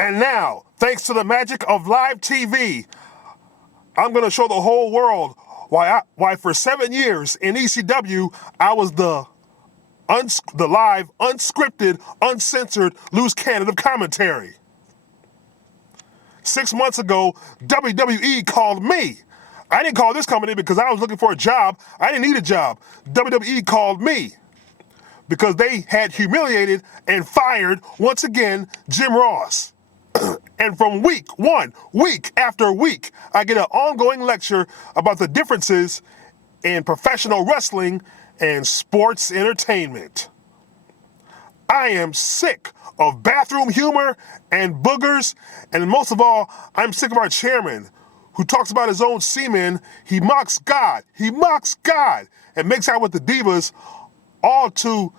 And now, thanks to the magic of live TV, I'm going to show the whole world why for 7 years in ECW, I was the live, unscripted, uncensored loose cannon of commentary. 6 months ago, WWE called me. I didn't call this company because I was looking for a job. I didn't need a job. WWE called me because they had humiliated and fired, once again, Jim Ross. And from week after week, I get an ongoing lecture about the differences in professional wrestling and sports entertainment. I am sick of bathroom humor and boogers, and most of all, I'm sick of our chairman who talks about his own semen. He mocks God, and makes out with the divas, all to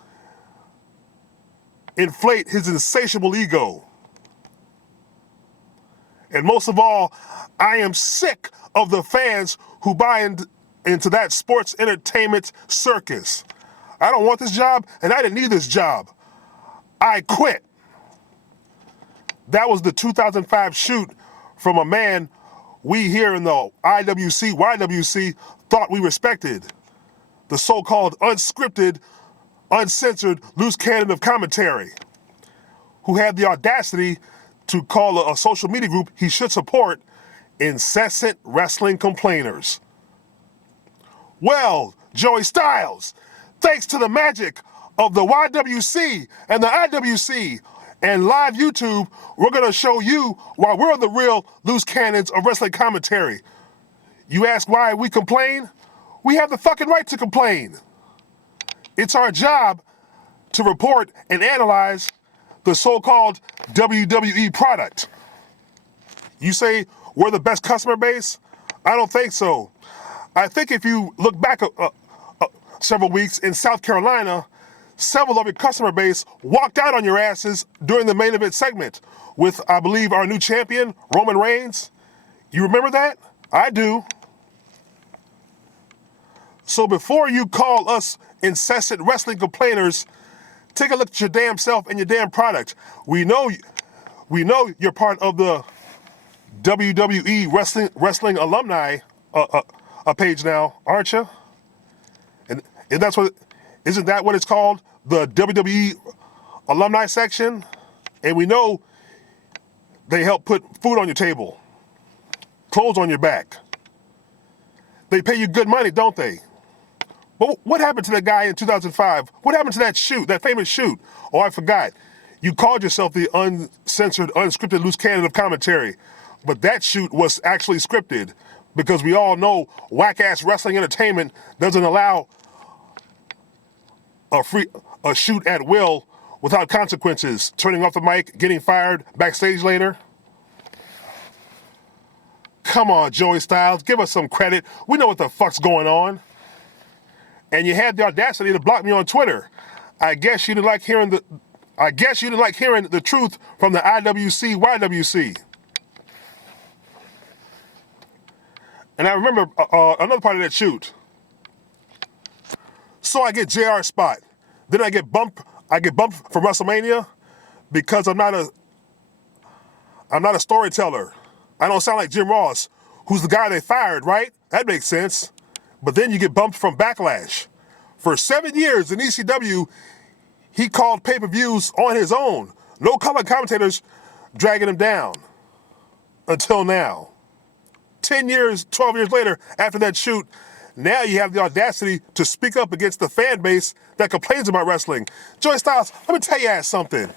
inflate his insatiable ego. And most of all, I am sick of the fans who buy into that sports entertainment circus. I don't want this job, and I didn't need this job. I quit. That was the 2005 shoot from a man we here in the IWC, YWC thought we respected. The so-called unscripted, uncensored, loose cannon of commentary, who had the audacity to call a social media group he should support incessant wrestling complainers. Well, Joey Styles, thanks to the magic of the YWC and the IWC and live YouTube, we're going to show you why we're the real loose cannons of wrestling commentary. You ask why we complain? We have the fucking right to complain. It's our job to report and analyze the so-called WWE product. You say we're the best customer base? I don't think so. I think if you look back several weeks in South Carolina, several of your customer base walked out on your asses during the main event segment with, I believe, our new champion, Roman Reigns. You remember that? I do. So before you call us incessant wrestling complainers, take a look at your damn self and your damn product. We know you're part of the WWE wrestling alumni page now, aren't you? And isn't that what it's called? The WWE alumni section? And we know they help put food on your table, clothes on your back. They pay you good money, don't they? But what happened to that guy in 2005? What happened to that shoot, that famous shoot? Oh, I forgot. You called yourself the uncensored, unscripted loose cannon of commentary. But that shoot was actually scripted because we all know whack-ass wrestling entertainment doesn't allow a shoot at will without consequences. Turning off the mic, getting fired backstage later. Come on, Joey Styles, give us some credit. We know what the fuck's going on. And you had the audacity to block me on Twitter. I guess you didn't like hearing the truth from the IWC, YWC. And I remember another part of that shoot. So I get JR's spot. Then I get bumped from WrestleMania because I'm not a storyteller. I don't sound like Jim Ross, who's the guy they fired, right? That makes sense. But then you get bumped from Backlash. For 7 years in ECW, he called pay-per-views on his own. No color commentators dragging him down. Until now. 10 years, 12 years later, after that shoot, now you have the audacity to speak up against the fan base that complains about wrestling. Joey Styles, let me tell you guys something.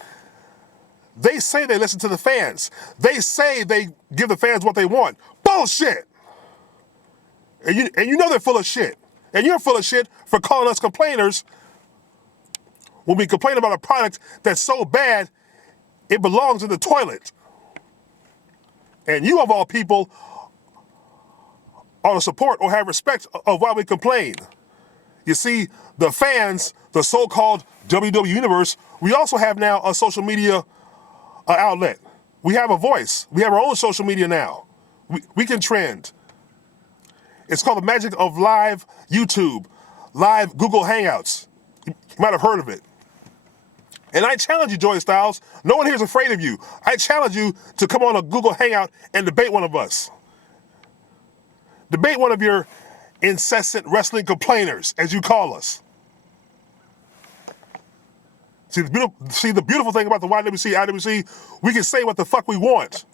They say they listen to the fans. They say they give the fans what they want. Bullshit! And you know they're full of shit. And you're full of shit for calling us complainers when we complain about a product that's so bad, it belongs in the toilet. And you, of all people, ought to support or have respect of why we complain. You see, the fans, the so-called WWE Universe, we also have now a social media outlet. We have a voice. We have our own social media now. We can trend. It's called the magic of live YouTube, live Google Hangouts. You might have heard of it. And I challenge you, Joey Styles. No one here is afraid of you. I challenge you to come on a Google Hangout and debate one of us. Debate one of your incessant wrestling complainers, as you call us. See, the beautiful thing about the YWC, IWC, we can say what the fuck we want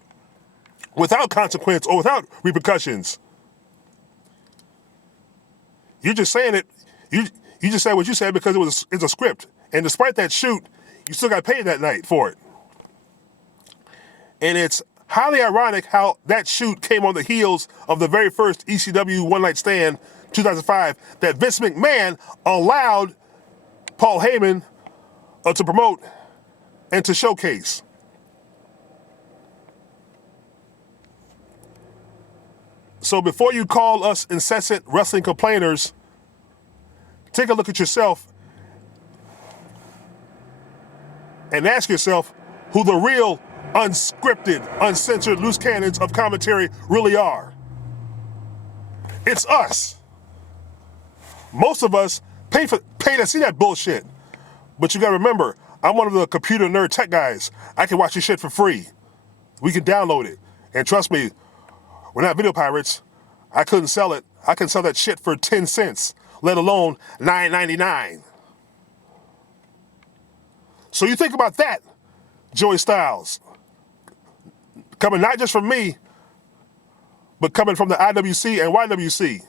without consequence or without repercussions. You're just saying it, you just said what you said because it's a script. And despite that shoot, you still got paid that night for it. And it's highly ironic how that shoot came on the heels of the very first ECW One Night Stand, 2005, that Vince McMahon allowed Paul Heyman to promote and to showcase. So before you call us incessant wrestling complainers, take a look at yourself and ask yourself who the real unscripted, uncensored loose cannons of commentary really are. It's us. Most of us pay to see that bullshit. But you gotta remember, I'm one of the computer nerd tech guys. I can watch your shit for free. We can download it. And trust me, we're not video pirates. I couldn't sell it. I can sell that shit for 10 cents, let alone $9.99. So you think about that, Joey Styles. Coming not just from me, but coming from the IWC and YWC.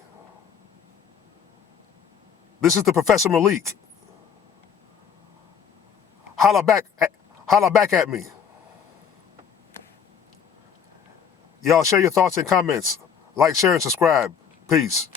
This is the Professor Malik. Holla back at me. Y'all share your thoughts and comments. Like, share, and subscribe. Peace.